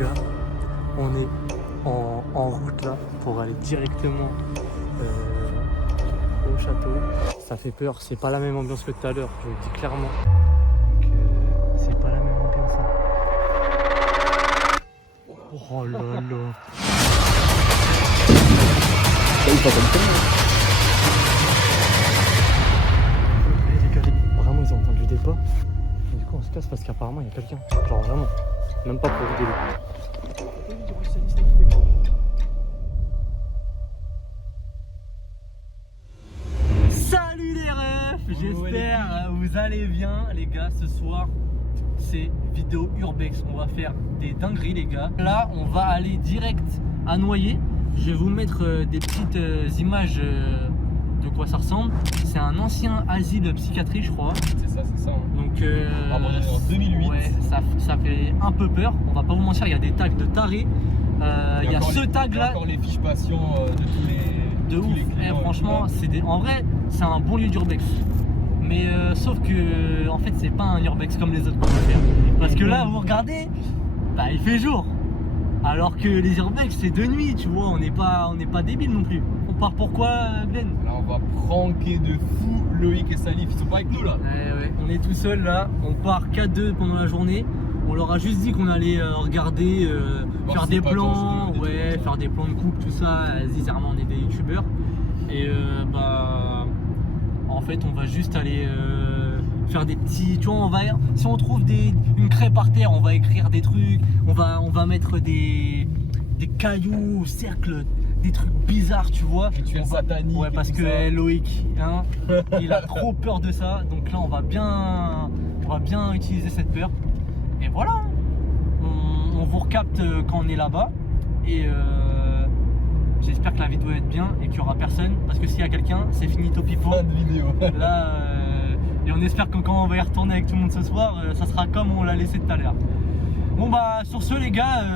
gars, on est en route là pour aller directement au château. Ça fait peur, c'est pas la même ambiance que tout à l'heure, je le dis clairement. Donc c'est pas la même ambiance. Hein. Oh là là. Les gars, vraiment ils ont entendu des pas. Et du coup on se casse parce qu'apparemment il y a quelqu'un. Genre vraiment. Même pas pour rigoler. Salut les refs, j'espère que vous allez bien les gars. Ce soir c'est vidéo urbex, on va faire des dingueries les gars. Là on va aller direct à Noyer. Je vais vous mettre des petites images de quoi ça ressemble. C'est un ancien asile psychiatrique je crois. C'est ça. Hein. Donc abandonné en 2008. Ouais, ça fait un peu peur. On va pas vous mentir, il y a des tags de tarés. Il y a ce tag là. Encore les fiches patients de tous les. De ouf. Franchement, en vrai, c'est un bon lieu d'urbex. Mais sauf que en fait, c'est pas un urbex comme les autres qu'on va faire. Parce que là, vous regardez, bah il fait jour. Alors que les urbex c'est de nuit, tu vois. On n'est pas débiles non plus. On part pourquoi, Glenn? Là, on va pranker de fou Loïc et Salif. Ils sont pas avec nous là. Ouais. On est tout seul là. On part qu'à deux pendant la journée. On leur a juste dit qu'on allait regarder, faire des plans, faire des plans de couple, tout ça. Vas-y, on est des youtubeurs. Et bah, en fait, on va juste aller faire des petits. Tu vois, si on trouve une craie par terre, on va écrire des trucs. On va mettre des cailloux au cercle, des trucs bizarres, tu vois. Rituel satanique. Ouais, parce que Loïc, hein, il a trop peur de ça. Donc là, on va bien utiliser cette peur. Et voilà, on vous recapte quand on est là-bas. Et j'espère que la vidéo va être bien et qu'il n'y aura personne. Parce que s'il y a quelqu'un, c'est finito pipo. Pas de vidéo. Là, et on espère que quand on va y retourner avec tout le monde ce soir, ça sera comme on l'a laissé tout à l'heure. Bon bah sur ce les gars,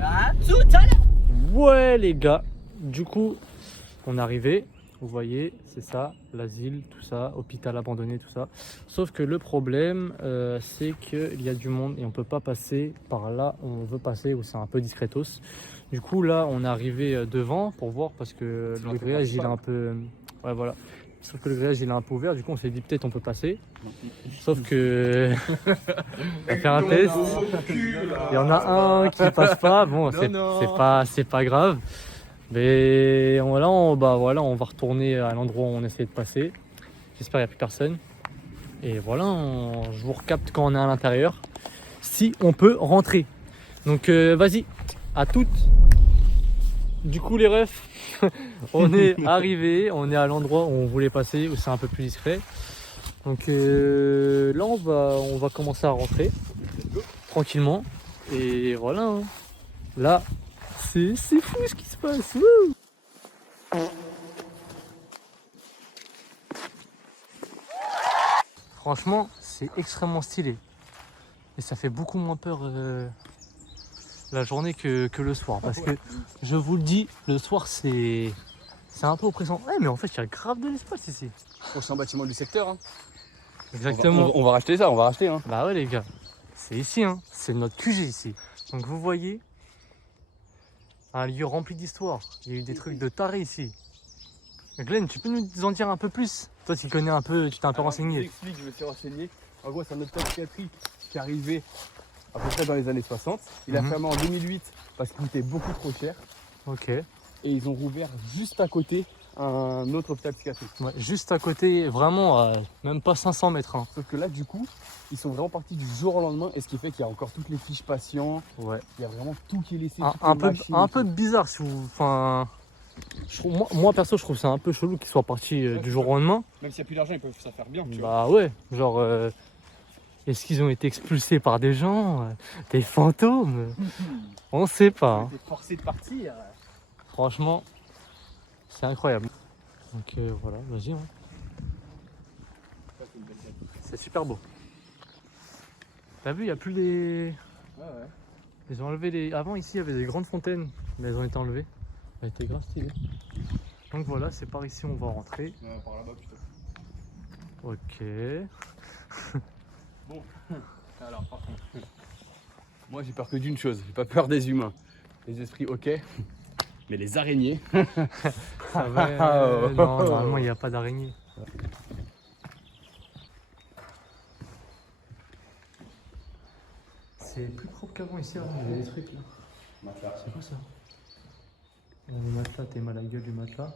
à tout à l'heure. Ouais les gars, du coup on est arrivé. Vous voyez, c'est ça, l'asile, tout ça, hôpital abandonné, tout ça. Sauf que le problème, c'est qu'il y a du monde et on peut pas passer par là où on veut passer, où c'est un peu discretos. Du coup, là, on est arrivé devant pour voir parce que le grillage, il est un peu... Ouais, voilà. Sauf que le grillage, il est un peu ouvert. Du coup, on s'est dit peut-être on peut passer. Sauf que... on va faire un test. Il y en a un qui passe pas. Bon, c'est pas grave. Mais là, on va retourner à l'endroit où on essayait de passer. J'espère qu'il n'y a plus personne. Et voilà, je vous recapte quand on est à l'intérieur. Si on peut rentrer. Donc vas-y, à toutes. Du coup les refs, on est arrivé, on est à l'endroit où on voulait passer, où c'est un peu plus discret. Donc là, on va commencer à rentrer tranquillement. Et voilà, hein. Là, c'est fou ce qui se passe. Wouh. Franchement, c'est extrêmement stylé. Et ça fait beaucoup moins peur la journée que le soir. Parce que je vous le dis, le soir c'est un peu oppressant. Ouais, mais en fait, il y a grave de l'espace ici. Prochain bâtiment du secteur. Hein. Exactement. On va racheter ça, on va racheter. Hein. Bah ouais les gars, c'est ici, hein. C'est notre QG ici. Donc vous voyez, un lieu rempli d'histoire. Il y a eu des trucs de taré ici. Glenn, tu peux nous en dire un peu plus? Toi, tu connais un peu, tu t'es un peu renseigné. Je me suis renseigné. En gros, c'est un hôpital psychiatrique qui est arrivé à peu près dans les années 60. Il a fermé en 2008 parce qu'il coûtait beaucoup trop cher. Ok. Et ils ont rouvert juste à côté un autre hôpital psychiatrique. Ouais, juste à côté, vraiment, même pas 500 mètres. Hein. Sauf que là, du coup, ils sont vraiment partis du jour au lendemain. Et ce qui fait qu'il y a encore toutes les fiches patients. Ouais. Il y a vraiment tout qui est laissé. Un peu bizarre. Si vous, enfin, moi perso, je trouve ça un peu chelou qu'ils soient partis du jour au lendemain. Même s'il n'y a plus d'argent, ils peuvent ça faire bien. Tu Bah ouais, genre, est-ce qu'ils ont été expulsés par des gens, des fantômes? On sait pas. Hein. Ils étaient forcés de partir. Franchement, c'est incroyable. Donc voilà, vas-y. Hein. C'est super beau. T'as vu, il n'y a plus les... Ouais. Ils ont enlevé les... Avant, ici, il y avait des grandes fontaines, mais elles ont été enlevées. Ça a été grave stylé. Donc voilà, c'est par ici on va rentrer. Par là-bas plutôt. Ok. Bon, alors par contre... Moi, j'ai peur que d'une chose. J'ai pas peur des humains. Les esprits, ok. Mais les araignées. Ah ouais, non, normalement il n'y a pas d'araignée. C'est plus propre qu'avant ici, avant, il y avait des trucs là. Matelas. C'est quoi ça? Le matelas, t'es mal à la gueule du matelas.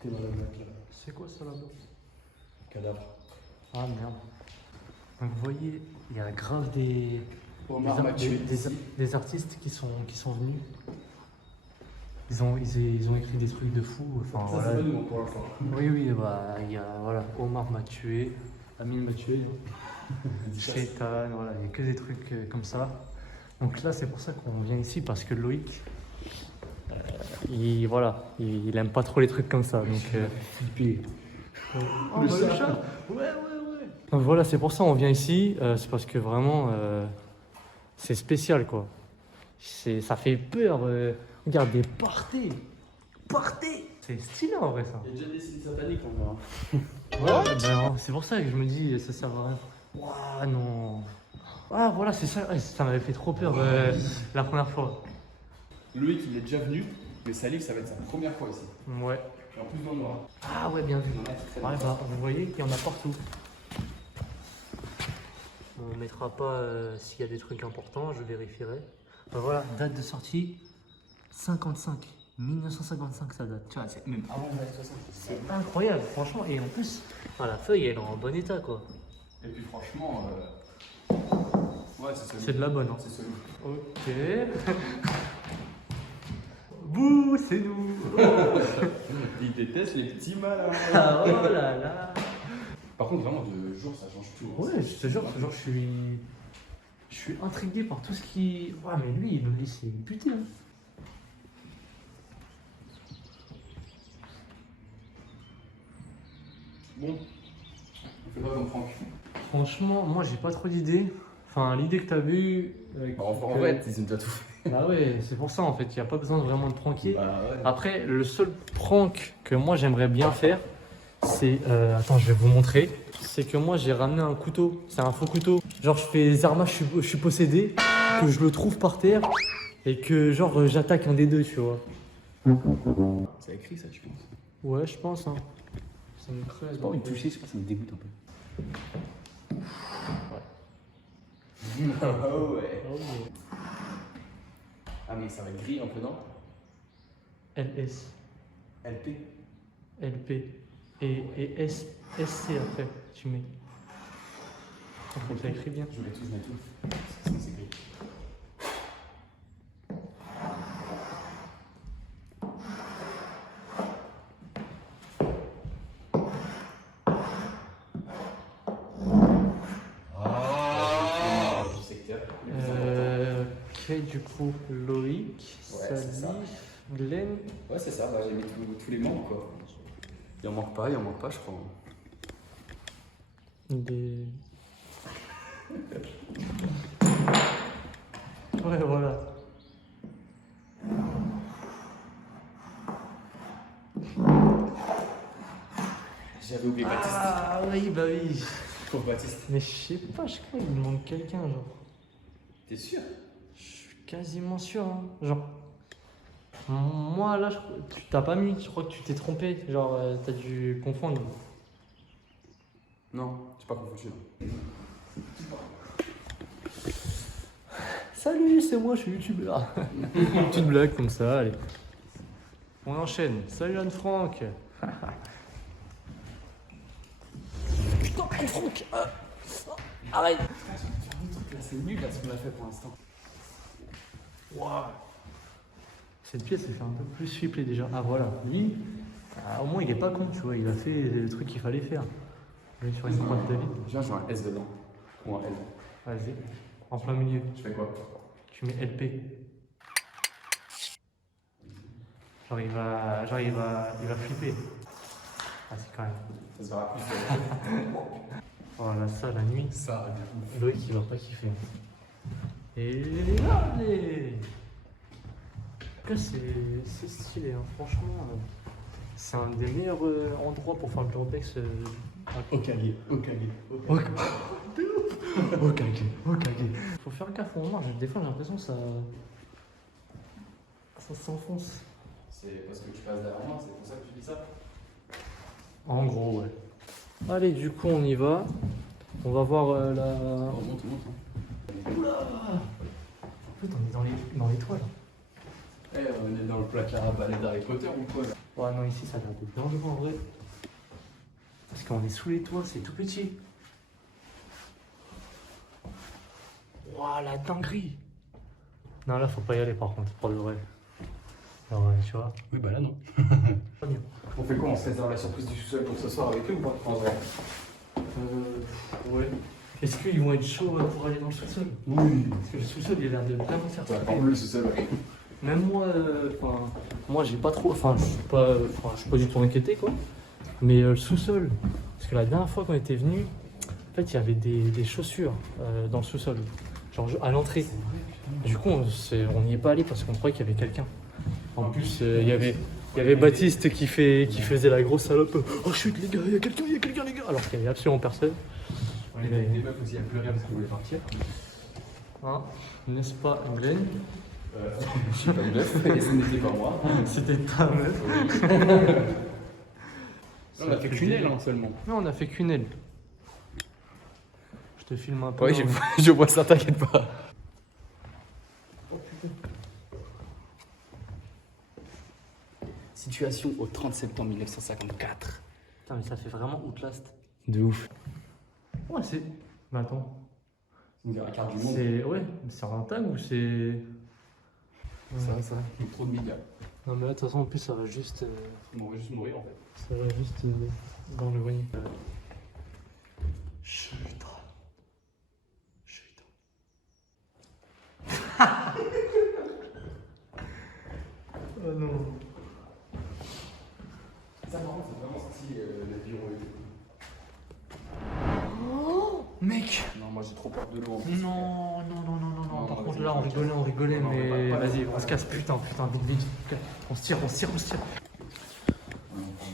T'es mal au matelas. C'est quoi ça là-bas? Cadavre. Ah merde. Donc vous voyez, il y a grave des artistes qui sont venus. Ils ont écrit des trucs de fou. Enfin, Ça, voilà. c'est pas nous pour l'instant. Oui, bah, il y a voilà, Omar m'a tué, Amine m'a tué, Shaitan, voilà, il y a que des trucs comme ça. Donc là, c'est pour ça qu'on vient ici parce que Loïc, il aime pas trop les trucs comme ça. Donc, Flippé. le chat. Ouais. Donc voilà, c'est pour ça qu'on vient ici. C'est parce que vraiment, c'est spécial quoi. Ça fait peur. Regardez, partez. C'est stylé en vrai ça. Il y a déjà des signes sataniques là. Ouais, ben, c'est pour ça que je me dis, ça sert à rien. Ouah, non. Ah, voilà, c'est ça. Ouais, ça m'avait fait trop peur la première fois. Loïc, il est déjà venu, mais Salif, ça va être sa première fois ici. Ouais. Et en plus dans le noir. Ah, ouais, bien vu. Ouais, bah, vous voyez qu'il y en a partout. On mettra pas s'il y a des trucs importants, je vérifierai. Ben voilà, date de sortie 55. 1955 ça date. Tu vois, c'est même Avant les années 60. c'est incroyable, franchement. Et en plus, la feuille elle est en bon état quoi. Et puis franchement, ouais, c'est celui. C'est de la bonne. Hein. C'est celui. Ok. Bouh, c'est nous. Il déteste les petits malins. Ah, oh là là. Par contre, vraiment, de jour, ça change tout. Ouais, je te jure, je suis intrigué par tout ce qui. Ouais, mais lui, c'est une putain. Hein. Bon, on fait pas comme Franck. Franchement, moi, j'ai pas trop d'idées. Enfin, l'idée que t'as vue. En vrai, ils ont déjà tout fait. Bah ouais, c'est pour ça en fait, il n'y a pas besoin de vraiment de pranker. Bah ouais. Après, le seul prank que moi j'aimerais bien faire, c'est. Attends, je vais vous montrer. C'est que moi j'ai ramené un couteau, c'est un faux couteau. Genre, je fais Zarma, je suis possédé, que je le trouve par terre et que genre j'attaque un des deux, tu vois. C'est écrit ça, je pense. Ouais, je pense. Hein. Ça me creuse. J'ai pas envie de toucher, je sais pas, ça me dégoûte un peu. Oh ouais. Oh, ouais. Ah, mais ça va être gris un peu, non? LS, LP. LP et SC après, tu mets. Faut que ça écrit bien. Je mets tout. Sinon, c'est gris. Ok, du coup, Loïc, Ouais, c'est ça. Salif, Glenn. Ouais, c'est ça, bah, j'ai mis tous les membres quoi. Il en manque pas, je crois. Des... Ouais, voilà. J'avais oublié Baptiste. Ah oui, bah oui. Pauvre Baptiste. Mais je sais pas, je crois qu'il me manque quelqu'un, genre. T'es sûr? Je suis quasiment sûr, hein. Genre. Moi, là, tu t'as pas mis, je crois que tu t'es trompé. Genre, t'as dû confondre. Non, j'ai pas confondu. Salut, c'est moi, je suis youtubeur. Une petite blague comme ça, allez. On enchaîne. Salut Anne-Franck. Putain, Anne-Franck. Arrête. C'est nul là ce qu'on a fait pour l'instant. Waouh. Cette pièce, elle fait un peu plus flipper déjà. Ah voilà, lui, au moins il est pas con, tu vois, il a fait le truc qu'il fallait faire. Je vais sur une croix de David. Viens, je vois un S dedans. Ou un L. Vas-y, en plein milieu. Je fais quoi? Tu mets LP. Genre il va flipper. Ah c'est quand même. Ça se verra plus. Voilà, ça la nuit. Ça, bien. Loïc il va pas kiffer. Et allez. En tout cas c'est stylé, hein. Franchement. C'est un des meilleurs endroits pour faire le urbex Okage. Faut faire gaffe au noir, des fois j'ai l'impression que ça s'enfonce. C'est parce que tu passes derrière moi, c'est pour ça que tu dis ça. En gros, ouais. Allez, du coup, on y va. On va voir la. Oh, monte. Oula! En fait, on est dans les toits là. Eh, on est dans le placard à balai d'Harry Potter ou quoi là? Ouais, non, ici ça a l'air d'être dangereux en vrai. Parce qu'on est sous les toits, c'est tout petit. Ouah, la dinguerie! Non, là, faut pas y aller par contre, pour de vrai. Alors, ouais, tu vois. Oui, bah là non. Pas bien. On fait quoi? On se réserve la surprise du sous-sol pour ce soir avec eux ou pas? En vrai. Ouais. Est-ce qu'ils vont être chauds pour aller dans le sous-sol? Oui. Parce que le sous-sol, il a l'air de bien me faire Ça va triper. pas le sous-sol, ouais. Même moi j'ai pas trop, je suis pas du tout inquiété quoi. Mais le sous-sol, parce que la dernière fois qu'on était venu, en fait il y avait des chaussures dans le sous-sol, genre à l'entrée. Du coup on n'y est pas allé parce qu'on croyait qu'il y avait quelqu'un. En plus il y avait Baptiste qui faisait la grosse salope. Oh chut les gars, il y a quelqu'un les gars, alors qu'il y avait absolument personne. Il y avait des meufs aussi à pleurer parce qu'ils voulaient partir. Hein, n'est-ce pas Glenn? Je suis pas une meuf et ce n'était pas moi. C'était ta meuf. On a fait qu'une aile seulement. Non, on a fait qu'une aile. Je te filme un peu. Ouais, je vois ça, t'inquiète pas. Situation au 30 septembre 1954. Putain, mais ça fait vraiment Outlast. De ouf. Ouais, c'est. Mais attends. On dirait la carte du monde. C'est. Ouais, mais c'est rentable ou c'est. Ça. Trop de médias. Non, mais là, de toute façon, en plus, ça va juste. On va juste mourir en fait. Ça va juste dans le grenier. Chut. Oh non. Ça, par contre, c'est vraiment stylé la bureau et tout. Oh, mec! Non, moi j'ai trop peur de l'eau en plus. Non. Par non, contre, vas-y, là, on rigolait, Non, mais pas vas-y, là. on se casse, putain, vite. On se tire.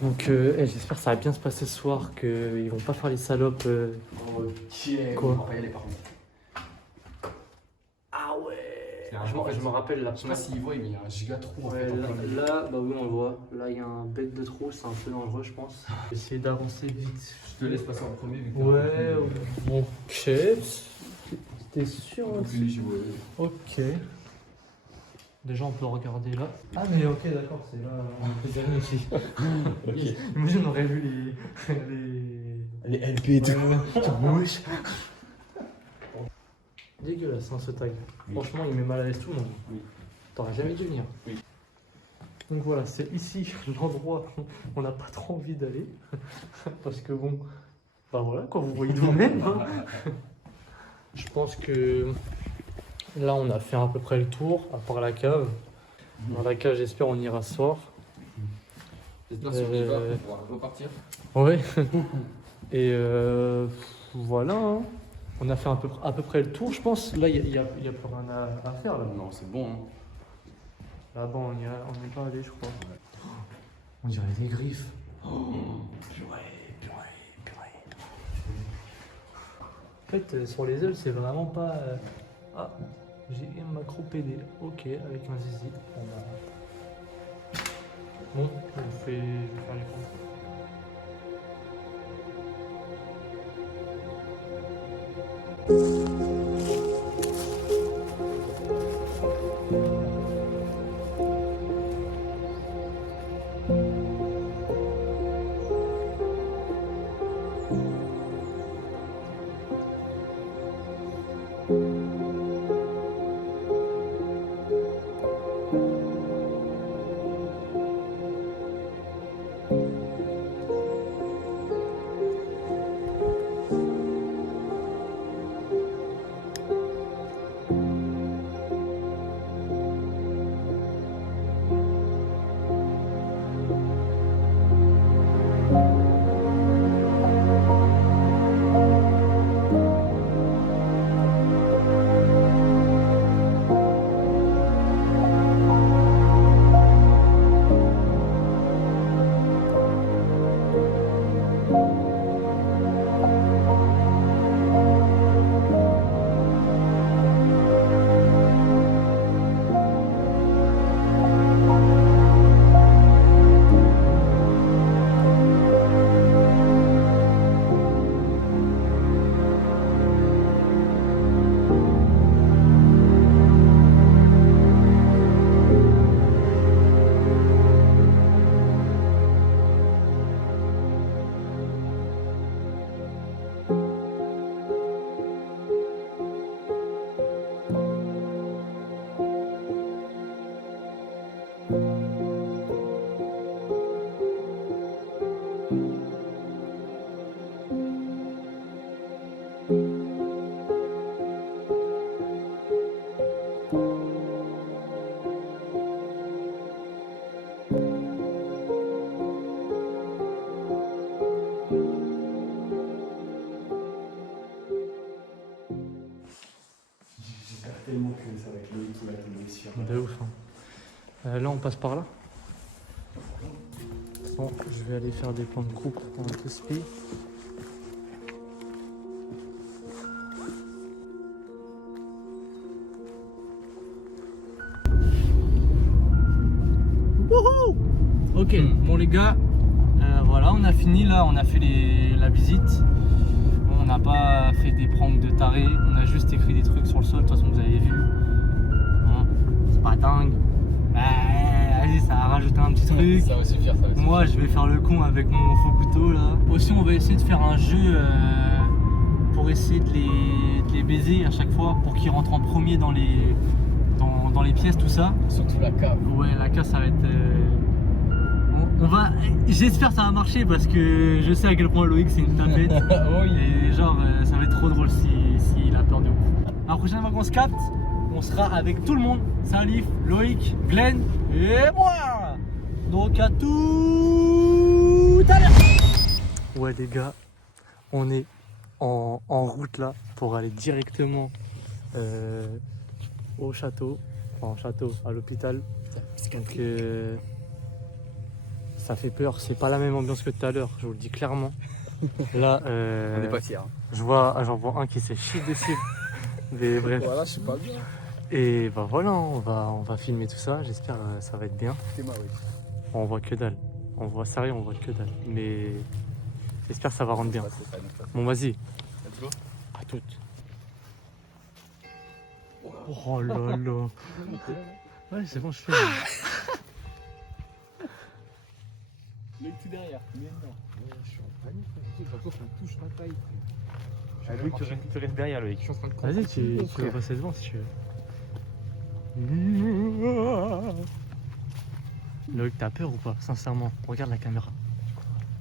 Donc, j'espère que ça va bien se passer ce soir, qu'ils vont pas faire les salopes. Ok. Quoi? On va pas y aller par contre. Ah ouais! En fait, Je me rappelle la Je sais pas s'ils voient, mais il y a un giga trou en Ouais, fait. en plein milieu. là, bah oui, on le voit. Là, il y a un bête de trou, c'est un peu dangereux, je pense. Essayer d'avancer vite. Je te laisse passer en premier. Vu que Ouais, ok. T'es sûr? Un peu plus léger, ouais. Ok. Déjà, on peut regarder là. Ah, mais ok, d'accord, c'est là, on peut gagner ici. Ok. Imagine, on aurait vu les LP et tout. Wesh. Dégueulasse, hein, ce tag. Oui. Franchement, il met mal à l'aise tout le monde. Oui. T'aurais jamais dû venir. Oui. Donc voilà, c'est ici l'endroit où on n'a pas trop envie d'aller. Parce que bon, bah voilà, quoi, vous voyez de vous-même. Hein. Je pense que là, on a fait à peu près le tour, à part la cave. Dans la cave, j'espère, on ira ce soir. J'espère si on y va, on pourra repartir. Ouais. Et voilà. Hein. On a fait à peu près le tour, je pense. Là, il n'y a plus rien à faire. Là. Non, c'est bon. Hein. Là-bas, on n'est pas allé, je crois. On dirait des griffes. Purée. En fait, sur les ailes, c'est vraiment pas... Ah, j'ai un macro PD. Ok, avec un zizi. Bon, je vais faire les comptes. tellement que ça va être Loïc qui va tomber dessus. De ouf. Là, on passe par là. Bon, je vais aller faire des plans de groupe en TSP. Wouhou! Ok, bon les gars, voilà, on a fini là, on a fait la visite. On n'a pas fait des pranks de taré, on a juste écrit des trucs sur le sol, de toute façon vous avez vu. Hein, c'est pas dingue. Vas-y, ça a rajouté un petit truc. Ça va suffire, ça va suffire. Moi, je vais faire le con avec mon faux couteau là. Aussi, on va essayer de faire un jeu pour essayer de les baiser à chaque fois pour qu'ils rentrent en premier dans les pièces, tout ça. Surtout la cave. Ouais, la cave, ça va être. On va. J'espère que ça va marcher parce que je sais à quel point Loïc c'est une tapette. Oui. Et genre, ça va être trop drôle s'il a peur de ouf. La prochaine fois qu'on se capte, on sera avec tout le monde. Salif, Loïc, Glenn et moi. Donc à tout à l'heure. Ouais les gars, on est en route là pour aller directement au château. Enfin, château, à l'hôpital. Donc ça fait peur, c'est pas la même ambiance que tout à l'heure, je vous le dis clairement. Là, On n'est pas fiers. j'en vois un qui s'est chié dessus. Mais bref. Voilà, je sais pas bien. Et bah voilà, on va filmer tout ça, j'espère que ça va être bien. C'est moi, oui. On voit que dalle. On voit sérieux, on voit que dalle. Mais j'espère que ça va rendre bien. Bon vas-y. Let's go. À toutes. Oh là là. Ouais c'est bon je fais. L'œil tout derrière, mais non. Je suis en panique, j'ai l'impression qu'on touche ma taille. Loïc, tu restes derrière Loïc. Je suis en train de Vas-y, tu vas passer devant si tu veux. Loïc, t'as peur ou pas? Sincèrement, regarde la caméra.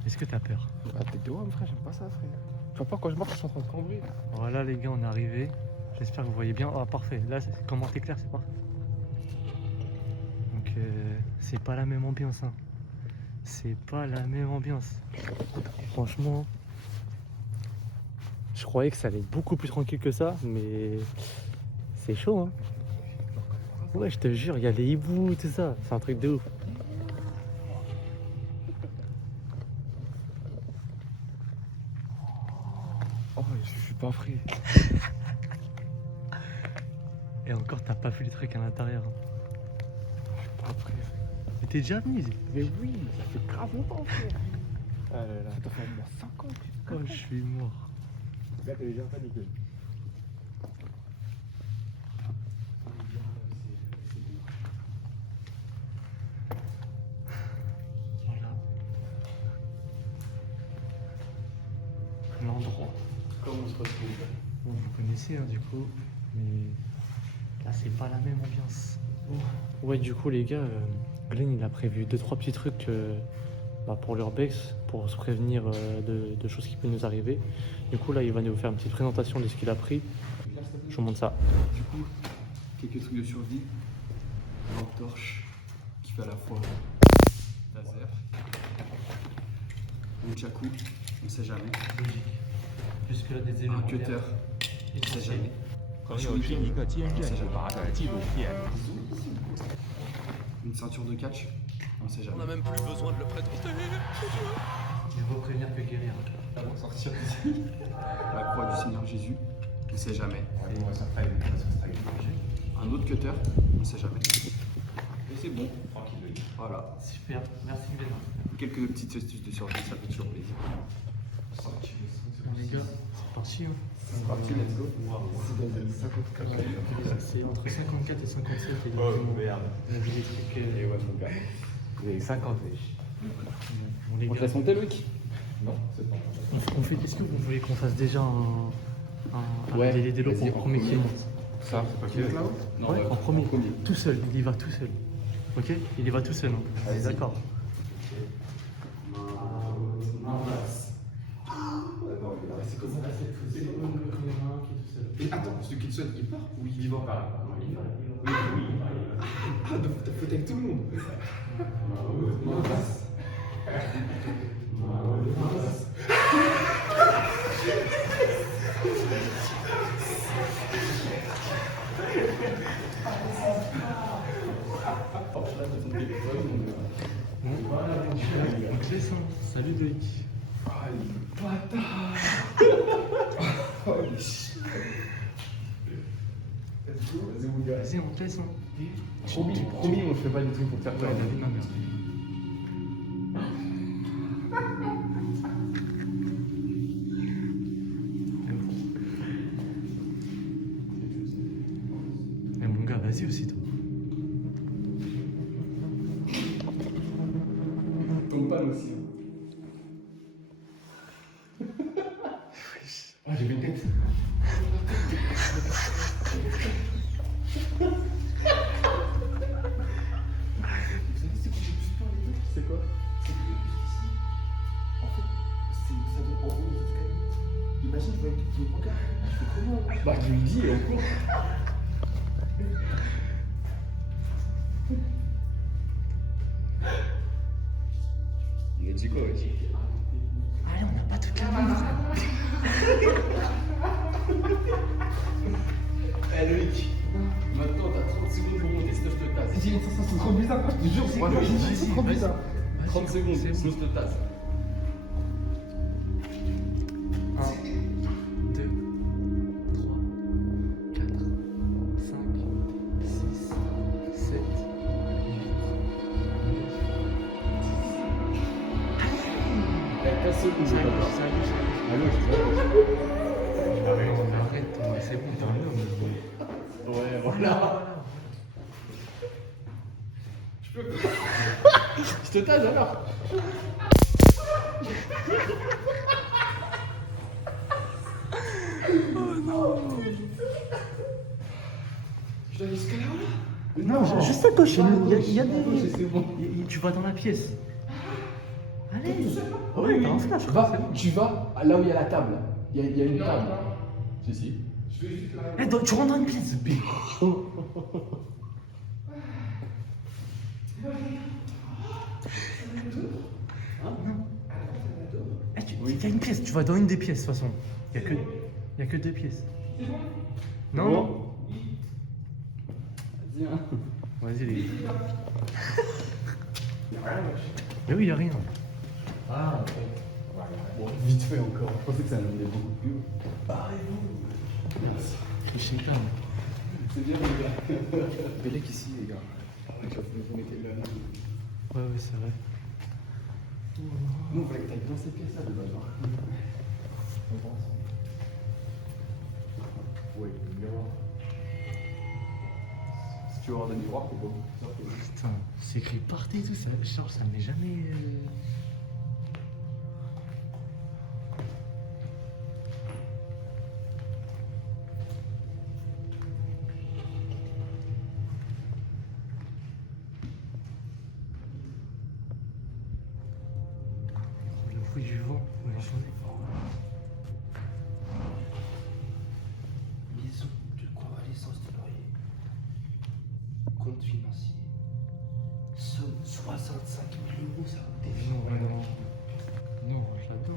Est-ce que t'as peur? Bah t'es de haut, frère, j'aime pas ça, frère. Tu vois pas quand je marche, je suis en train de cambrer. Voilà les gars, on est arrivé. J'espère que vous voyez bien. Ah parfait, là comment t'es clair, c'est parfait. Donc c'est pas la même ambiance hein. C'est pas la même ambiance. Franchement, je croyais que ça allait être beaucoup plus tranquille que ça, mais c'est chaud hein. Ouais je te jure, il y a les hiboux, tout ça, c'est un truc de ouf. Oh, je suis pas frais. Et encore t'as pas vu les trucs à l'intérieur. Je suis pas prêt. Mais t'es déjà venu? Mais oui, ça fait grave longtemps, frère. Ah là là. Ça doit faire au moins 5 ans. Oh je suis mort. Là, t'es déjà paniqué. Voilà. L'endroit. Comment on se retrouve? Bon, vous connaissez hein, du coup, mais là c'est pas la même ambiance. Ouais du coup les gars, Glenn il a prévu 2-3 petits trucs pour l'urbex, pour se prévenir de choses qui peuvent nous arriver. Du coup là il va nous faire une petite présentation de ce qu'il a pris. Je vous montre ça. Du coup, quelques trucs de survie. Lampe torche qui fait à la fois laser, nunchaku, on sait jamais. Logique. Jusque là des Un éléments. cutter, on sait jamais. 朋友是一个坚韧不拔的纪录片。 Une ceinture de catch, on sait jamais. même plus besoin de le présenter. Il vaut prévenir que guérir. Avant de sortir d'ici. La croix du Seigneur Jésus, on sait jamais. Un autre cutter, on sait jamais. Et c'est bon. Voilà. Super, merci Glenn. Quelques petites astuces de survie, ça fait toujours plaisir. Les gars, c'est parti hein. C'est parti, let's go. C'est entre 54 et 57 exactement. Oh merde. On a vu des trucs. Et ouais mon gars. Vous avez 50 Bon, les On te gars, laisse monter, Loïc? Non, c'est pas. est-ce que vous voulez qu'on fasse déjà un Ouais, délai d'élo pour vas-y, le en premier qui premier. monte? Ça, c'est pas que là-haut. Non, Ouais, en premier. Tout seul, il y va tout seul. Ok? Il y va tout seul. Hein. Vas-y. D'accord. C'est comment? Et attends, celui qui te sonne, il part ou il va par là? Ah, donc t'as faute avec tout le monde. ton téléphone. Voilà, donc laisse, hein. Salut Loïc. Ah, le bâtard. Holy shit. Vas-y, mon gars. Vas-y, on te laisse, hein. Promis, on fait pas des trucs pour te faire peur. Ouais, la vie de ma mère. Eh mon gars, vas-y aussi toi. Tombe pas aussi. Ah, j'ai une tête. C'est quoi? En fait, ça donne en haut des escaliers. Imagine, je vois une petite pancarte. Je fais comment? Bah, tu me dis, et on court. Il a dit quoi, wesh? Allez, on n'a pas toute la nuit. Eh, Loïc, maintenant t'as 30 secondes pour monter, sinon je te tasse. C'est trop bizarre, je te jure, c'est trop bizarre. 30 secondes, sinon je te tasse. 1, 2, 3, 4, 5, 6, 7, 8, 9, 10. Allez, 15 secondes, Salut, je t'attends. salut. Allô, Arrête, c'est bon, t'es un homme. ouais, voilà. Je te tasse alors. Je dois aller jusqu'à là. Non, juste à gauche, il y a des... C'est bon. Tu vas dans la pièce. Allez. Oui, t'as un flash, tu vas là où il y a la table. Il y a une table. Si, si. Eh, tu rentres dans une pièce. Eh, il y a une pièce, tu vas dans une des pièces de toute façon. Il y a que deux pièces. Non, non. Vas-y, hein. Vas-y, les gars. Mais oui, il n'y a rien. Ah, ok. Bon, vite fait encore. Je pensais que ça allait beaucoup plus haut. Barrez-vous. Merci. Je sais pas. C'est bien, les gars. Bellec ici, les gars. Vous mettez là. Ouais, c'est vrai. Nous, on voulait que t'ailles dans cette pièce-là, de base. On pense. Ouais, le miroir. Si tu veux avoir des miroirs, c'est beau. Putain, c'est écrit partez et tout ça. Genre, ça m'est jamais. Le bruit du vent, vous l'entendez? Maison de convalescence de Laurier. Compte financier. Somme 65 000 euros, ça définit. Non, non. Non, je l'adore.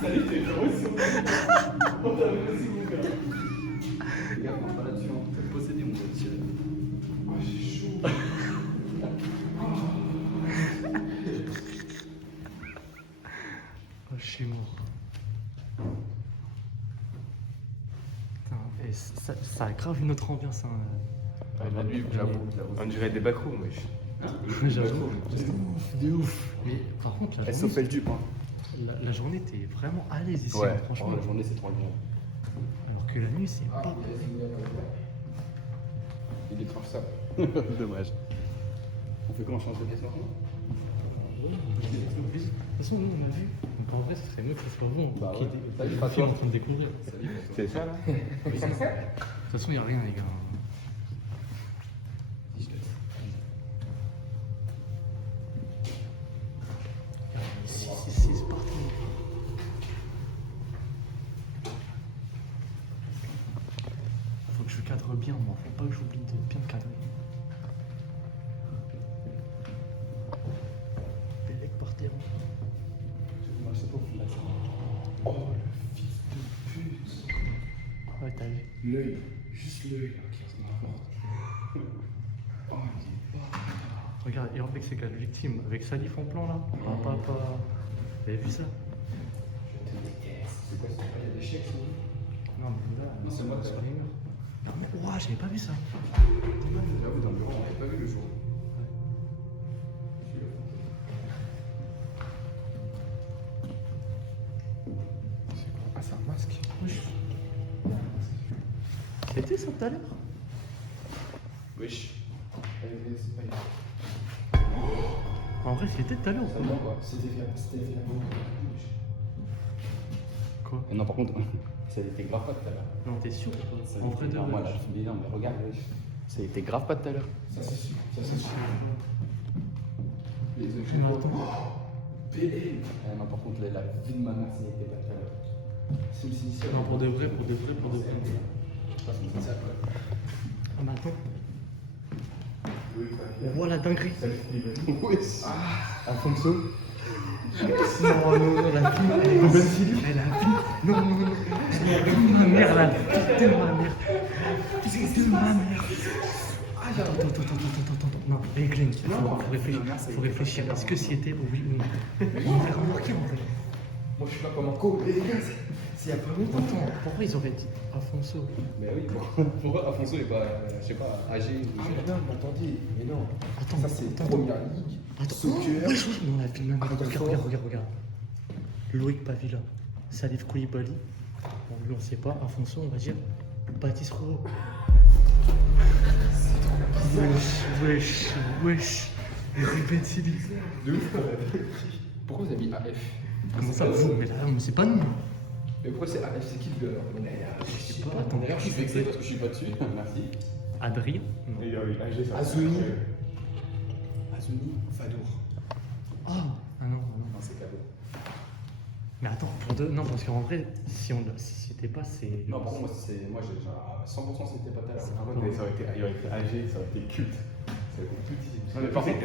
Salut, t'es heureux aussi. On t'a vu aussi, mon gars. Les gars, prends pas là-dessus, hein. Faites posséder, mon gars, tirez. Oh, j'ai chaud. Oh, je suis mort. Putain, et ça a grave une autre ambiance. Hein. La nuit, j'avoue. On dirait des backrooms, wesh. J'avoue. De ouf. Mais par contre, la Elle journée, fait le dupe, hein. la journée, t'es vraiment à l'aise ici, Ouais, hein, franchement. la journée, c'est trop bien. Alors que la nuit, c'est pas. Il déclenche ça. Dommage. On fait comment, on change de pièce maintenant? De toute façon, nous, on a vu. Donc en vrai, ce serait mieux que ce soit bon. Bah Qui ouais. dé- Salut, qui François. est en train de découvrir. C'est ça, là? De toute façon, il n'y a rien, les gars. Si, c'est parti. L'œil, juste l'œil là qui se m'apporte. Oh, il est pas. Regarde, et avec ses gars victimes, avec Salif en plan là. Papa. Vous avez vu ça? Je te déteste. C'est quoi, il y a des chèques sur lui? Non, mais là, Non, c'est moi, c'est pas les murs. Non, mais ouah, j'avais pas vu ça. J'avoue, dans le bureau, on n'avait pas vu le jour. C'est quoi? Ah, c'est un masque. C'était ça tout à l'heure? Wesh. C'est pas En vrai, c'était tout à l'heure ou ça pas? va quoi? C'était fait la Quoi? Non, par contre, ça a été grave pas tout à l'heure. Non, t'es sûr? Ça En vrai, de non, moi, vrai. là, je me dis, non, mais regarde, ça a été grave pas tout à l'heure. Ça c'est sûr, ça c'est sûr. Les œufs. Mais attends. PL. Non, par contre, la vie de ma mère, ça a été pas tout à l'heure. C'est Non, pour de vrai. C'est ça quoi. Ah, mais attends. Oh la dinguerie! Wesh. Alfonso? Non, la fille, elle a vu. Non. C'est ma mère, la putain de ma mère. C'est de ma mère. Attends. Non, hey Glenn, faut réfléchir. Est-ce que c'était oui ou non? On l'a remarqué en vrai. Moi je suis là comme un co. Les gars, c'est il y a pas longtemps. Attends, pourquoi ils auraient dit Alfonso? Mais oui, pourquoi Afonso n'est pas, je sais pas, âgé ou Ah mais non, mais attendez, mais non. Attends, Ça c'est première ligue. Attends, Soccer. wesh, non, la vie de ma mère. Regarde. Loïc Pavila, Salif Koulibaly. Bon, lui, on sait pas. Alfonso, on va dire Baptiste Roux. Wesh. Et Ruben Sili. De ouf. Pourquoi vous avez mis AF? Comment ça, vous? Mais là, on sait pas nous. Mais pourquoi c'est AF? C'est qui le gars alors? Je sais pas, attends. D'ailleurs, je suis vexé parce que je suis pas dessus. Merci. Adrien? Non. Azoni. Fadour. Ah non. Non, c'est cadeau. Mais attends, pour deux. Non, parce qu'en vrai, si c'était pas, c'est. Non, par contre, moi, j'ai déjà 100% c'était pas tout à l'heure. Ça aurait été âgé, ça aurait été culte. Ça aurait été cultissime.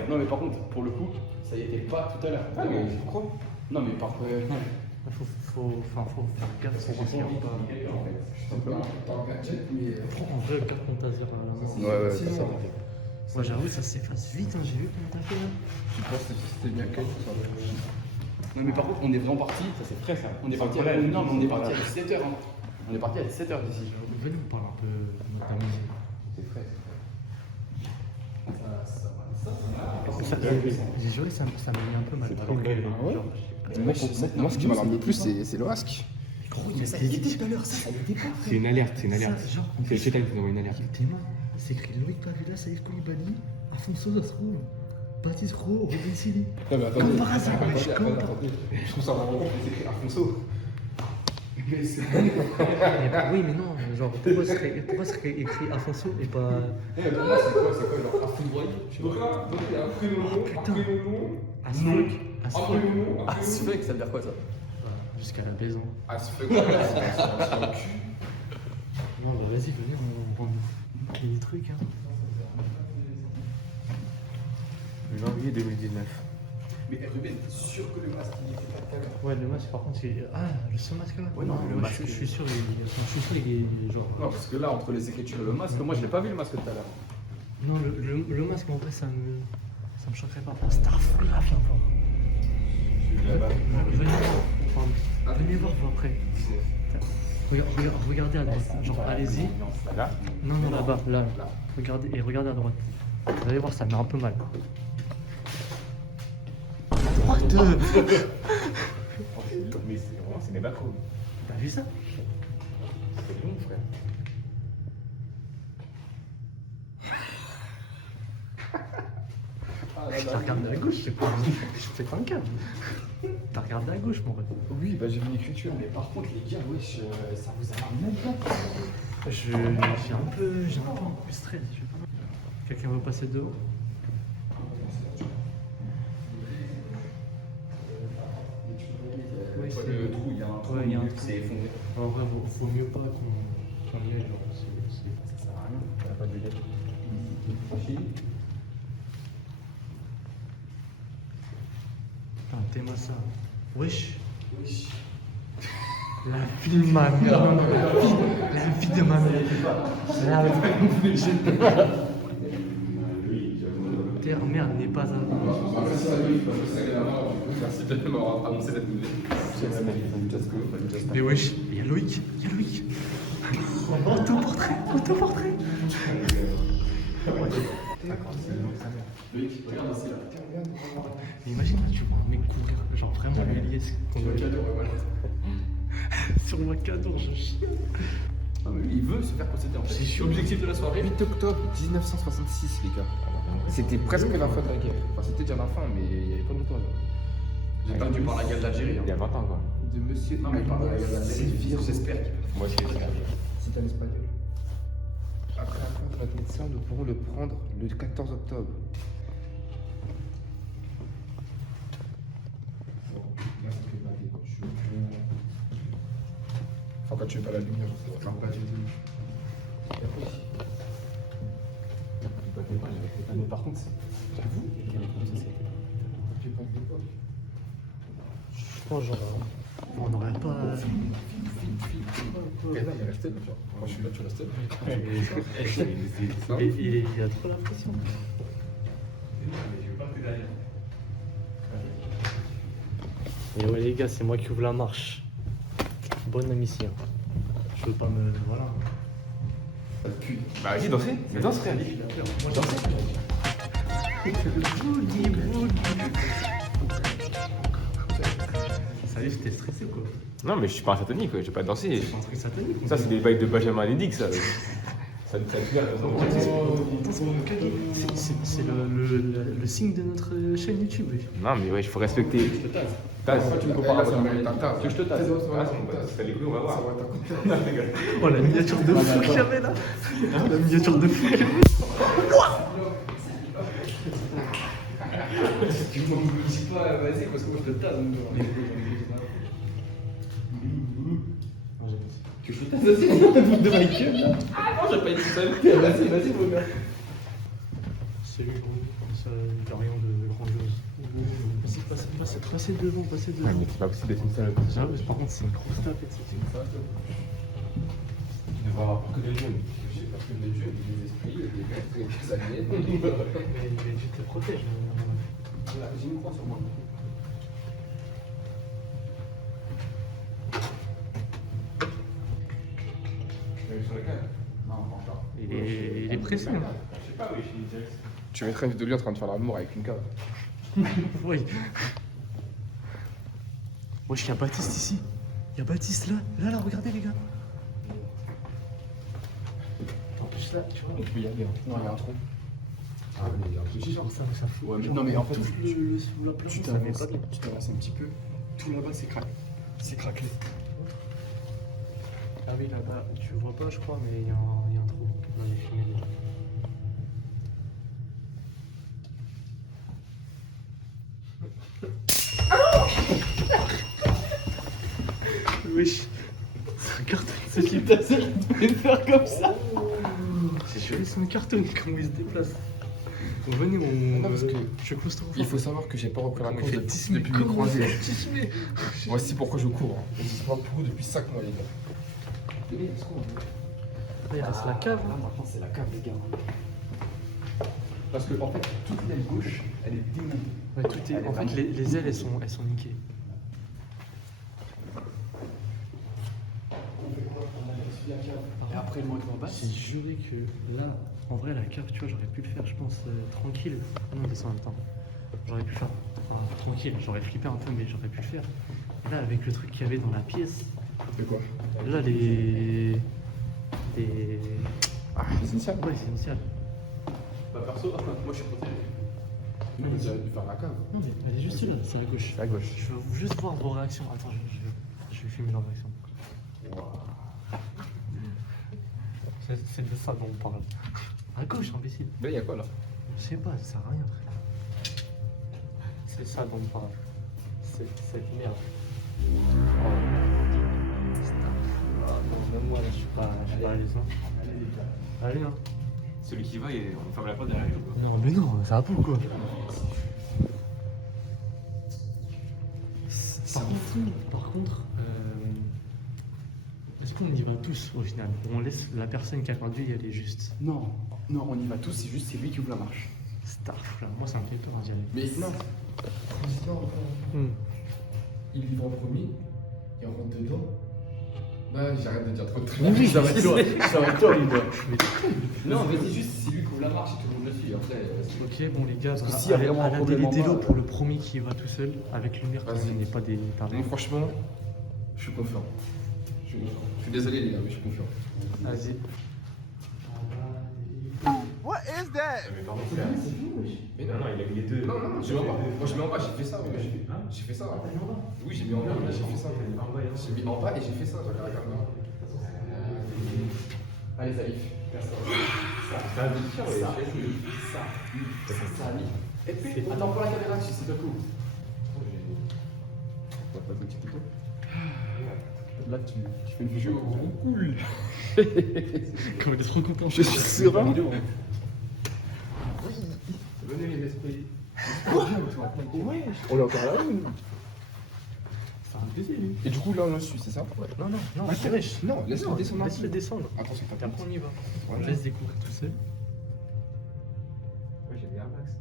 Non, mais par contre, pour le coup, ça y était pas tout à l'heure. Ah mais je crois. Non, mais par contre. Faut faire gaffe pour remplir pas. Je suis un peu en gadget mais. En vrai, regarde quand t'as zéro à la main. Ouais, Sinon, ça. Moi, j'avoue, ça s'efface vite, hein. J'ai vu comment t'as fait là. Je pense que c'était bien calme. Non, mais par contre, on est vraiment parti. Ça, c'est frais, ça. On est parti à problème. non, mais on est parti à 17h. On est parti à 17h d'ici. Venez nous parler un peu de notre musique. C'est frais. J'ai joué, ça m'a mis un peu mal. Alors que, genre, Moi, ce qui m'alarme le plus, c'est le masque. gros, il était tout à l'heure, ça l'était pas. C'est une alerte, Ça, genre, C'est le chétan qui nous envoie une alerte. il était mort. C'est écrit Loïc Pavila, Salif Koulibaly, Alfonso Zasrou, Baptiste Roux, Ruben Sili. Non, mais attendez. Comme par hasard, Attendez, wesh, comme par- attendez. Je trouve ça vraiment c'est écrit Alfonso. Mais c'est. Oui, mais non, genre, pourquoi serait écrit Alfonso et pas. Mais pour moi, c'est quoi? Genre Afoudoy? Donc là, il y a un prénom long, un putain. prénom long, Asfek. un prénom long, un Ah, prénom c'est vrai que ça veut dire quoi ça? Jusqu'à la maison. Ah, ça fait quoi? C'est un cul. Non, bah vas-y, venez, on clé des trucs, hein. Janvier 2019. Mais Ruben, t'es sûr que le masque, il était pas tout à l'heure? Ouais, le masque, par contre, c'est. Ah, ce masque là? Ouais, non, le masque, Je suis sûr, il est genre. Non, parce que là, entre les écritures et le masque, moi, je l'ai pas vu le masque tout à l'heure. Non, le masque, en vrai, ça me choquerait pas. Starfall, là, viens voir. Venez voir vous après. Regardez à droite. Genre, allez-y. Là. Non, là-bas, là. Regardez à droite. Vous allez voir, ça me met un peu mal. À droite. Mais c'est vraiment, c'est mes backrooms. T'as vu ça? C'est bon, frère. T'as regardé à gauche, c'est pas un câble. T'as regardé à gauche, mon rêve. Oui, bah j'ai vu l'écriture. Mais par contre, les gars, wesh, ça vous alarme même pas. J'ai un peu stress. Quelqu'un veut passer dehors? Oui, c'est Le trou, il y a un trou, Ouais, il y a un qui trou. s'est effondré. En vrai, vaut mieux pas qu'on y aille. Genre, Ça sert à rien, ça n'a pas de dégâts. Putain, t'es ça. Wesh. La fille de ma mère. La fille de ma mère. Terre, merde, n'est pas un. Merci de m'avoir annoncé cette nouvelle. Mais wesh, il y a Loïc. Autoportrait. Loïc, regarde ici là. Mais imagine, tu vois un mec courir, genre vraiment Méliès. Sur ma cadre, je chie. Ah, mais lui, il veut se faire posséder en fait. C'est l'objectif de la soirée. 8 octobre 1966, les gars. C'était presque la fin de la guerre. Enfin, c'était déjà la fin, mais il n'y avait pas longtemps. Là. J'ai perdu par la guerre d'Algérie. Il y a 20 ans, quoi. De monsieur. Non, mais par la guerre d'Algérie, j'espère qu'il Moi aussi, j'espère. C'est un espagnol. Après la fin de notre médecin, nous pourrons le prendre le 14 octobre. Là, ça fait baguer quand je suis au fond. Enfin, quand tu es pas la lumière, enfin, pas du tout. Mais par contre, j'avoue, il y a J'ai pas de l'époque. Je pense genre. On n'aurait pas. Et là, il est resté, là, genre. Quand je suis là, tu restes là. Il a trop la pression. Et ouais les gars, c'est moi qui ouvre la marche. Bonne amitié. Je veux pas me. Voilà. Bah, vas-y, dansez. Mais danse, frère. Salut, j'étais stressé quoi. Non, mais je suis pas un satanique, quoi. Je vais pas danser. C'est un truc satanique. Ça, c'est des bails de Benjamin Lédic, ça. Ça te fait C'est le signe de notre chaîne YouTube. Oui. Non, mais ouais, il faut respecter. Taz, tu me compares à votre mari. Tu Je te tasse. Ah, c'est bon, ça fait les couilles, on va voir. Oh la miniature de fou que j'avais là. La miniature de fou. Tu me dis pas, vas-y, parce que moi je te tasse. Que je te tasse, vas-y, de ma gueule là. Non, j'ai pas été seul. Vas-y, mon gars. Salut, ça n'a rien de grandiose. Vas-y, passez devant. Ouais, mais c'est pas possible d'être une salope. Par contre, c'est une grosse tapette. Il devrait avoir que des jeunes. Je sais parce que les dieux, les esprits, les alliés. Mais je te protège. J'ai une croix sur moi. Il est pressé. Hein. Je sais pas, oui, je suis Tu mettrais une vidéo de lui en train de faire l'amour avec une cave. Oui. Wesh, il y a Baptiste ici. Il y a Baptiste là. Là, regardez les gars. En plus là, tu vois. On peut y aller. Non, il y a un trou. Ah, mais il y a un petit genre. Ça fout. Ouais, mais non, mais en fait, tout la plage, tu ça met t'avances pas de. un petit peu. Tout là-bas, c'est craqué. C'est craquelé. Ah oui, là-bas, tu vois pas, je crois, mais il y a un trou dans les fumées. Wesh, c'est un carton. C'est qui t'a dit de faire comme ça. C'est joli, c'est un carton, comment il se déplace. Bon, venez, Non, parce que je suis claustrophobe. il faut savoir que j'ai pas repris la course fait depuis 10 000 mes croisés. tismé. Voici pourquoi je cours. Je suis pas couru depuis 5 mois, les gars. Il reste la cave. Là, maintenant, c'est la cave, les gars. Parce que, en fait, toute l'aile gauche, elle est démontée. Ouais, tout est... En fait, les ailes, elles sont niquées. Et après, le moindre en bas, J'ai juré que là, en vrai, la cave, tu vois, j'aurais pu le faire, je pense, tranquille. Ah non, descends en même temps. J'aurais pu le faire tranquille. J'aurais flippé un peu, mais j'aurais pu le faire. Et là, avec le truc qu'il y avait dans la pièce, De quoi? là, les... Ah, les initiales. Ouais, c'est initial. bah, perso, moi, je suis protégé. Non, mais j'aurais dû faire la cave. Non, mais elle est juste là, c'est à gauche. à gauche. Je veux juste voir vos réactions. Attends, je vais filmer leurs réactions. C'est de ça dont on parle. À gauche, imbécile. Là, il y a quoi là? Je sais pas, ça sert à rien, frère. C'est ça dont on parle. C'est cette merde. Oh. Non, même moi, là, je suis pas à l'aise. Hein. Allez, hein. Celui qui va, on ferme la porte derrière lui ou quoi? Non, mais non, ça va pas ou quoi? Par contre, qu'on y va tous au final? On laisse la personne qui a conduit y aller juste. Non, non, on y va tous, c'est juste c'est lui qui ouvre la marche. Starfla, moi ça me fait peur, on dirait. Mais non. Il livre en premier, il rentre dedans. Bah, j'arrête de dire trop de trucs. Oui, ça va être toi, Lido. Mais Non, mais c'est juste, c'est lui qui ouvre la marche et tout le monde le suit. Après, ok, bon les gars, que s'il y a vraiment un problème en délo bas, pour le premier qui va tout seul, avec lumière, quand Vas-y. il n'est pas des tarés. moi, franchement, je suis confiant. Je suis désolé, les gars, mais je suis confiant. Vas-y. What is that? Mais non, non, il a mis les deux. Non, non, non, je mets en bas. Moi, je mets en bas, j'ai fait ça. Oui, j'ai fait ça. Oui, j'ai mis en bas, j'ai fait ça. J'ai mis en bas et j'ai fait ça. Regarde, regarde. Allez, Salif. Ça. Et puis, attends, pour la caméra, c'est pas cool. Là, tu fais une vidéo cool. Comme il est trop content. Je suis serein. Venez les esprits. Ouais. On est encore là ou C'est un plaisir, lui. Et du coup, là, on le suit, c'est ça? Ouais. Non, non, non, c'est riche. Non, laisse-le descendre. Laisse-le descendre. Attention, Et t'as après, on y va. On Voilà. laisse découvrir tout seul. Ouais, j'ai mis un max.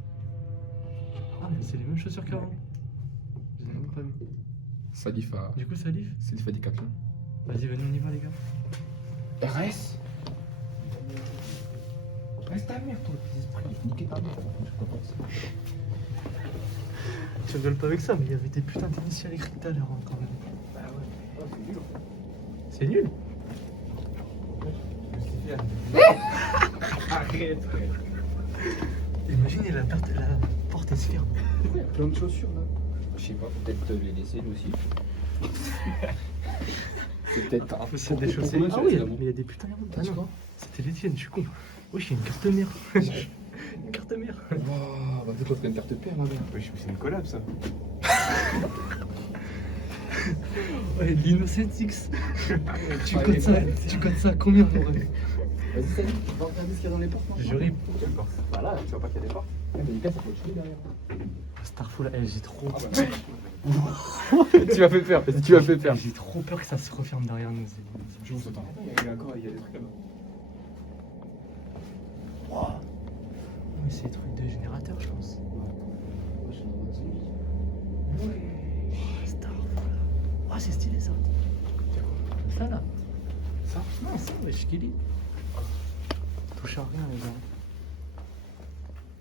Ah, mais c'est les mêmes chaussures qu'avant. Je les ai même pas vu. Salif a. Du coup, Salif, Salif a des captions. vas-y, venez, on y va, les gars. RS. Reste ta mère, ton petit esprit. Niquez ta mère. Tu rigoles pas avec ça, mais il y avait des putains d'initiales écrites tout à l'heure, hein, quand même. Bah ouais. C'est nul. Arrête, frère. Imaginez la porte elle se ferme. Il y a plein de chaussures là. Je sais pas, peut-être les laisser nous aussi. C'est peut-être un peu. C'est des chaussées. Ah oui, mais il y a des putains de ah non, c'était les tiennes, je suis con. Oui, j'ai une carte mère. Une carte mère. Waouh, bah peut-être une carte père là-bas. C'est une collab ça. Ouais, l'Innocent X. Tu codes ça à combien en vrai? Vas-y, salut, va regarder ce qu'il y a dans les portes. Je rip. Bah là, tu vois pas qu'il y a des portes. Mais les gars, ça peut tuer derrière. Starfall, j'ai trop. Tu m'as fait peur, tu m'as fait peur. J'ai trop peur que ça se referme derrière nous. Je vous attends. Il y a des trucs là-bas. Mais c'est des trucs de générateur, je pense. Starfall. Oh, c'est stylé ça. Ça là. Ça? Non, ça, ouais, je kiffe. Touche à rien, les gars.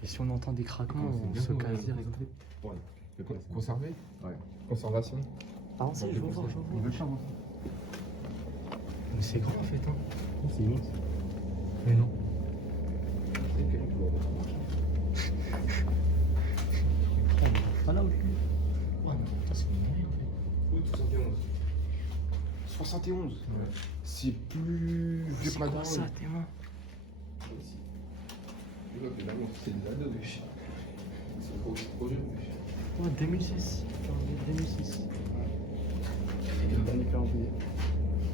Et si on entend des craquements, on se casse direct. Conserver? Ouais. Conservation? Ah, non, si, je vois. Mais c'est grand en fait, hein. C'est immense. Mais non. Pas là où je suis. Ouais, mais putain, c'est minéré en fait. Août 71. 71. C'est plus vieux que C'est ma quoi daronne. ça, tes mains? C'est des ados, wesh. C'est trop jeune, wesh. Ouais, 2006. Janvier 2006.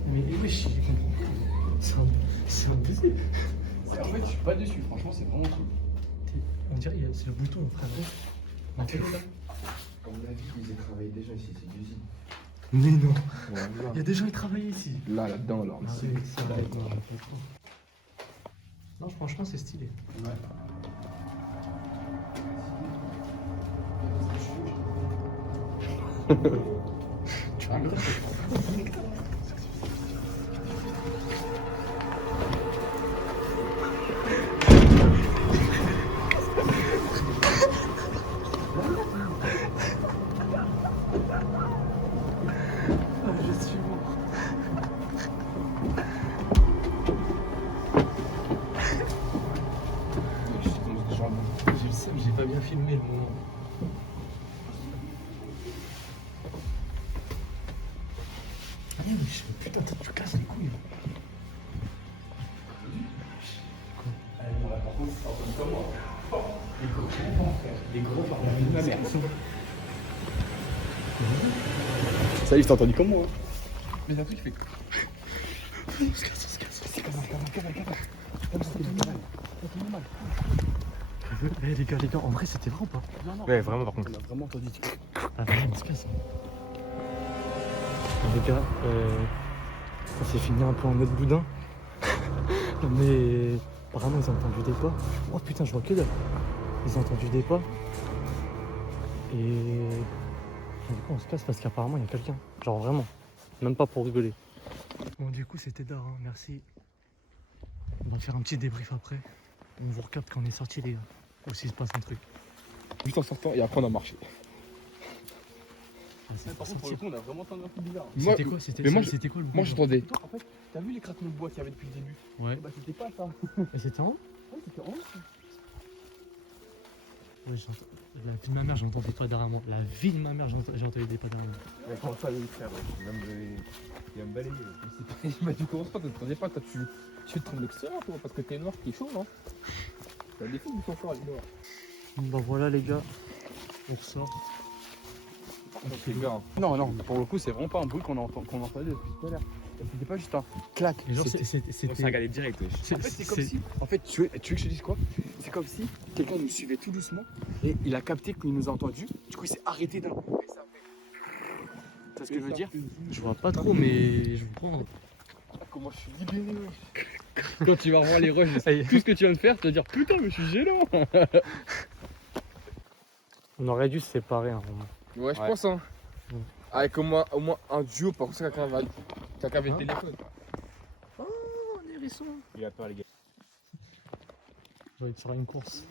Mais wesh, je comprends pas. C'est un baiser. En fait, je suis pas déçu, franchement, c'est vraiment cool. On dirait que c'est le bouton, frère. On fait ça. Comme on a vu, ils ont travaillé déjà ici, c'est l'usine. Mais non. Voilà. Il y a des gens qui travaillent ici. Là, là-dedans, alors. Arrête, ça arrête, non, non, franchement, c'est stylé. Tu rigoles? Je suis mort. J'ai le seum, j'ai pas bien filmé le moment. Allez, mais putain, tu casses les couilles. Les gros par la merde. Ça y est, je t'ai entendu comme moi. Mais d'un coup, tu fais. On se casse. Eh les gars, en vrai c'était vrai ou pas? Ouais, vraiment par contre. On a vraiment entendu. Ah vraiment, on se casse. Les gars, Ça s'est fini un peu en mode boudin. Mais apparemment ils ont entendu des pas. Oh putain, je vois que dalle. Ils ont entendu des pas. Et du coup on se casse parce qu'apparemment il y a quelqu'un. Genre vraiment. Même pas pour rigoler. Bon du coup c'était d'art, hein. Merci. On va faire un petit débrief après. On vous recapte quand on est sorti les gars. Ou s'il se passe un truc. Juste en sortant et après on a marché. Par contre, pour le coup, on a vraiment entendu un truc bizarre. Moi- C'était quoi c'était, mais moi, c'était quoi le bruit Moi j'entendais. Toi, en fait, t'as vu les craquements de bois qu'il y avait depuis le début? Ouais. Bah, c'était pas ça. Et c'était en haut? Ouais, c'était en haut. Ouais, la vie de ma mère, j'entendais pas derrière moi. La vie de ma mère, j'entendais des pas derrière moi. Mais comment ça, le frère, il va me balayer. Bah, tu commences pas, tu te rendais pas, toi, tu te trompes l'extérieur, toi, parce que t'es noir qui est chaud, non? T'as des filles qui sont forts, les noirs. Bon bah voilà les gars, on ressort. Non, non, pour le coup, c'est vraiment pas un bruit qu'on entendait depuis tout à l'heure. C'était pas juste un clac. Et genre C'était- c'était. regardé direct. En fait, c'est comme si. En fait, tu veux que je te dise quoi? C'est comme si quelqu'un nous suivait tout doucement et il a capté qu'il nous a entendus. Du coup, il s'est arrêté d'un coup. Et ça fait. Tu vois ce que je veux dire? Je vois pas trop mais je vous prends. Comment je suis libéré, ouais. Quand tu vas revoir les rushs, tout ce que tu viens de faire, tu vas dire putain, mais je suis gênant. On aurait dû se séparer un moment. Ouais, je pense, hein. Mm. Avec au moins un duo, par contre, quelqu'un avait le téléphone. Oh, des hérissons. Il a peur, les gars. On va être sur une course.